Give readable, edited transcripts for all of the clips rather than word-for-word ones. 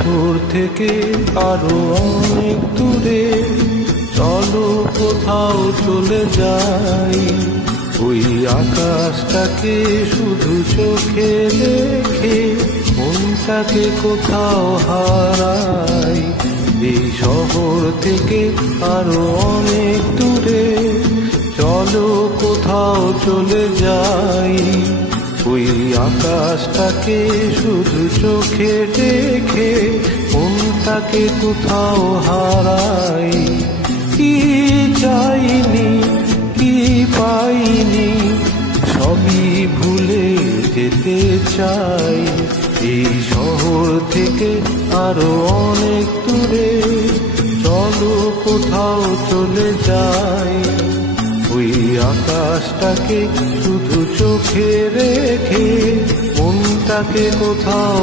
শহর থেকে আরো অনেক দূরে, চলো কোথাও চলে যাই। ওই আকাশটাকে শুধু চোখে দেখে মনটাকে কোথাও হারাই। এই শহর থেকে আরো অনেক দূরে, চলো কোথাও চলে যাই। ওই আকাশটাকে শুধু চোখে দেখে মনটাকে কোথাও হারাই। কি চাইনি, কি পাইনি, সবই ভুলে যেতে চাই। এই শহর থেকে আরো অনেক দূরে, চলো কোথাও চলে যাই। ওই আকাশটাকে শুধু চোখে রেখে মনটাকে কোথাও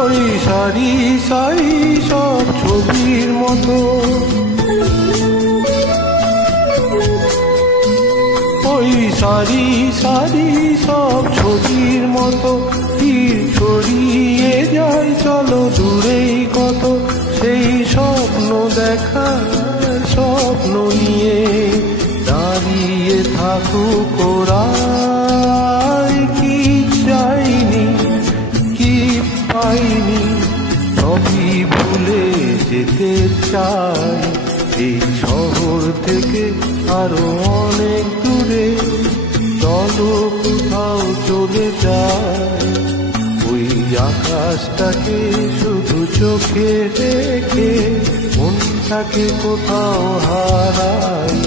ওই সারি সারি সব ছবির মতো, ওই সারি সারি সব ছবির মতো তীর ছড়িয়ে যায়। চলো দূরেই কত সেই স্বপ্ন দেখার, স্বপ্ন নিয়ে দাঁড়িয়ে থাকুক ওরা। কি চাইনি, কি পাইনি, সবই ভুলে যেতে চাই। এই শহর থেকে আরো অনেক দূরে, চলো কোথাও চলে যাই। ওই আকাশটাকে শুধু চোখে দেখে মনটাকে কোথাও হারাই।